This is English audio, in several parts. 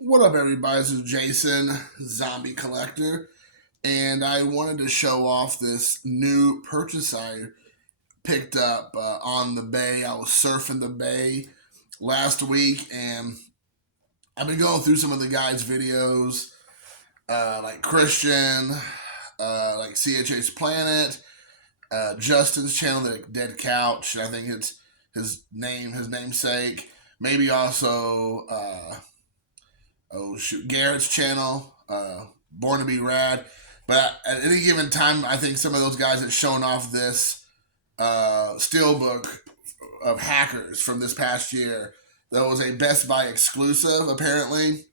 What up, everybody? This is Jason, Zombie Collector, and I wanted to show off this new purchase I picked up on the bay. I was surfing the bay last week, and I've been going through some of the guys' videos, like Christian, like CHA's Planet, Justin's channel, The Dead Couch. I think it's his namesake. Maybe also. Garrett's channel, Born to Be Rad. But at any given time, I think some of those guys have shown off this Steelbook of Hackers from this past year. That was a Best Buy exclusive, apparently.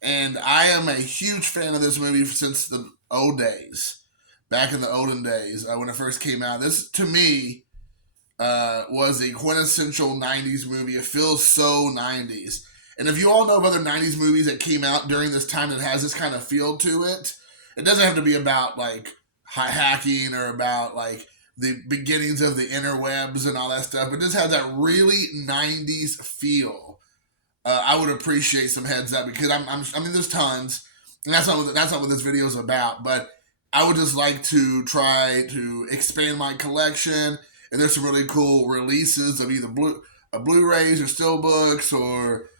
And I am a huge fan of this movie since the old days, back in the olden days when it first came out. This, to me, was a quintessential 90s movie. It feels so 90s. And if you all know of other 90s movies that came out during this time that has this kind of feel to it, it doesn't have to be about like hacking or about like the beginnings of the interwebs and all that stuff. It just has that really 90s feel. I would appreciate some heads up because I mean, there's tons, and that's not what this video is about. But I would just like to try to expand my collection, and there's some really cool releases of either Blu-rays or Steelbooks or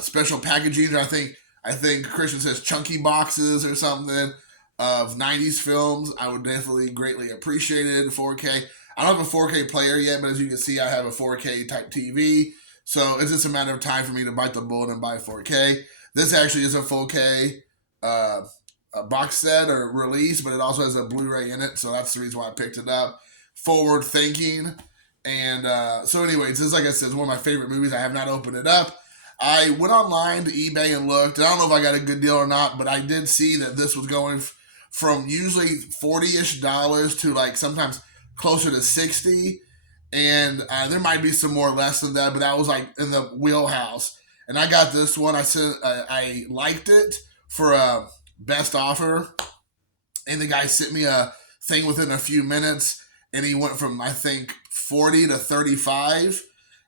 special packaging. I think Christian says chunky boxes or something of 90s films. I would definitely greatly appreciate it in 4K. I don't have a 4K player yet, but as you can see, I have a 4K type TV. So it's just a matter of time for me to bite the bullet and buy 4K. This actually is a 4K a box set or release, but it also has a Blu-ray in it. So that's the reason why I picked it up. Forward thinking. And so anyways, this, like I said, is one of my favorite movies. I have not opened it up. I went online to eBay and looked. And I don't know if I got a good deal or not, but I did see that this was going from usually $40-ish to like sometimes closer to 60. And there might be some more less than that, but that was like in the wheelhouse. And I got this one. I liked it for a best offer, and the guy sent me a thing within a few minutes, and he went from I think 40 to 35,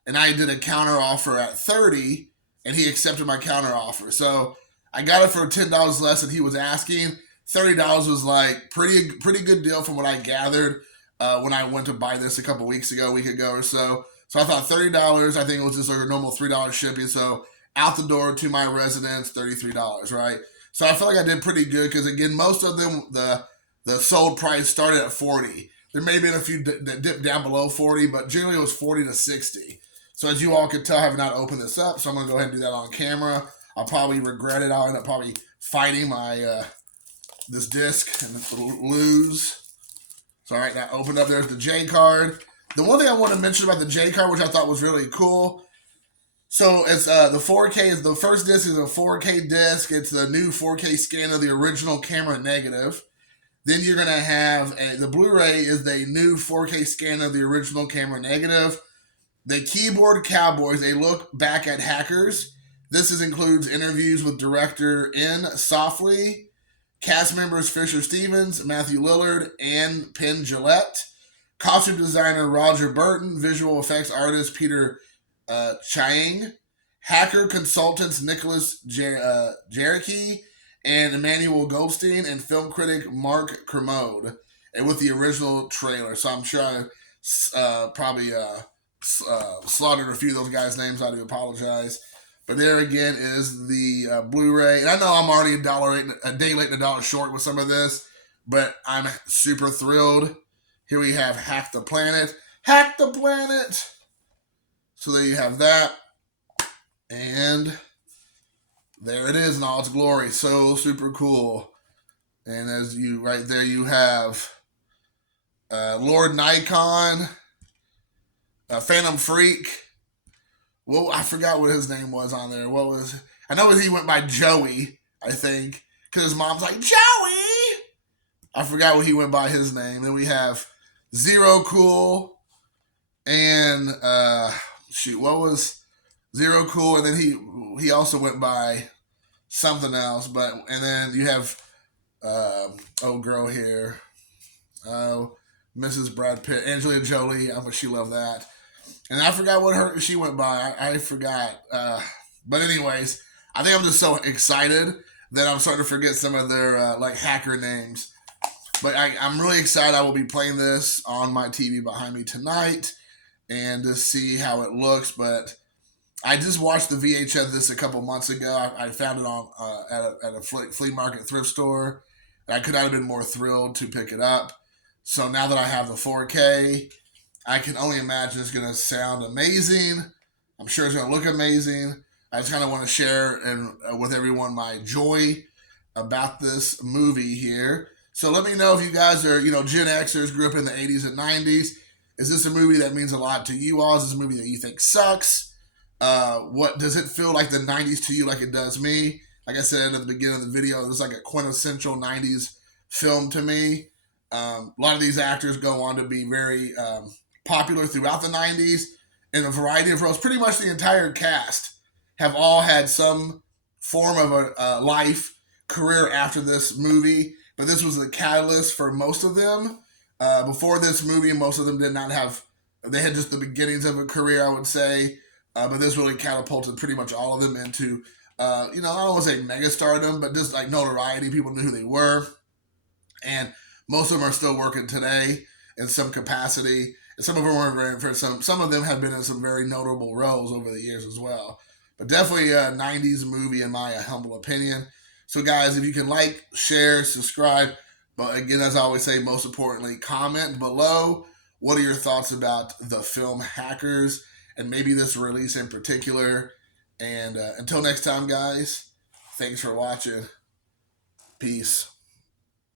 and I did a counter offer at 30, and he accepted my counter offer. So I got it for $10 less than he was asking. $30 was like pretty good deal from what I gathered when I went to buy this a week ago or so. So I thought $30. I think it was just like a normal $3 shipping. So out the door to my residence, $33, right? So I feel like I did pretty good because again, most of them the sold price started at 40. There may have been a few that dipped down below 40, but generally it was 40 to 60. So as you all can tell, I have not opened this up, so I'm gonna go ahead and do that on camera. I'll probably regret it. I'll end up probably fighting my this disc and lose. So all right, now opened up. There's the J card. The one thing I want to mention about the J card, which I thought was really cool. So it's the 4K is the first disc is a 4K disc. It's the new 4K scan of the original camera negative. Then you're gonna have the Blu-ray is the new 4K scan of the original camera negative. The Keyboard Cowboys, they look back at Hackers. Includes interviews with director N. Softly, cast members Fisher Stevens, Matthew Lillard, and Penn Jillette, costume designer Roger Burton, visual effects artist Peter Chiang, hacker consultants Nicholas Jericho and Emmanuel Goldstein, and film critic Mark Kermode, and with the original trailer. So I'm sure I probably slaughtered a few of those guys' names. I do apologize. But there again is the Blu-ray. And I know I'm already a day late and a dollar short with some of this, but I'm super thrilled. Here we have Hack the Planet. Hack the Planet! So there you have that. And there it is in all its glory. So super cool. And as you, right there, you have Lord Nikon, Phantom Freak. Well, I forgot what his name was on there. I know he went by Joey, I think, because his mom's like, Joey! I forgot what he went by his name. Then we have Zero Cool and, what was Zero Cool? And then he also went by something else. And then you have, girl here. Mrs. Brad Pitt, Angelina Jolie. I bet she loved that. And I forgot what she went by. I forgot. But anyways, I think I'm just so excited that I'm starting to forget some of their like hacker names. But I'm really excited. I will be playing this on my TV behind me tonight and to see how it looks. But I just watched the VHS of this a couple months ago. I found it on at a flea market thrift store. I could not have been more thrilled to pick it up. So now that I have the 4K, I can only imagine it's going to sound amazing. I'm sure it's going to look amazing. I just kind of want to share and with everyone my joy about this movie here. So let me know if you guys are, Gen Xers, grew up in the 80s and 90s. Is this a movie that means a lot to you all? Is this a movie that you think sucks? What does it feel like the 90s to you like it does me? Like I said at the beginning of the video, it's like a quintessential 90s film to me. A lot of these actors go on to be very popular throughout the 90s in a variety of roles. Pretty much the entire cast have all had some form of a life career after this movie, but this was the catalyst for most of them. Before this movie, most of them did not have, they had just the beginnings of a career, I would say. But this really catapulted pretty much all of them into, I don't want to say megastardom, but just like notoriety. People knew who they were. And most of them are still working today in some capacity. And some of them weren't very, for some of them have been in some very notable roles over the years as well. But definitely a 90s movie in my humble opinion. So guys, if you can like, share, subscribe, but again, as I always say, most importantly, comment below. What are your thoughts about the film Hackers and maybe this release in particular? And until next time, guys, thanks for watching. Peace.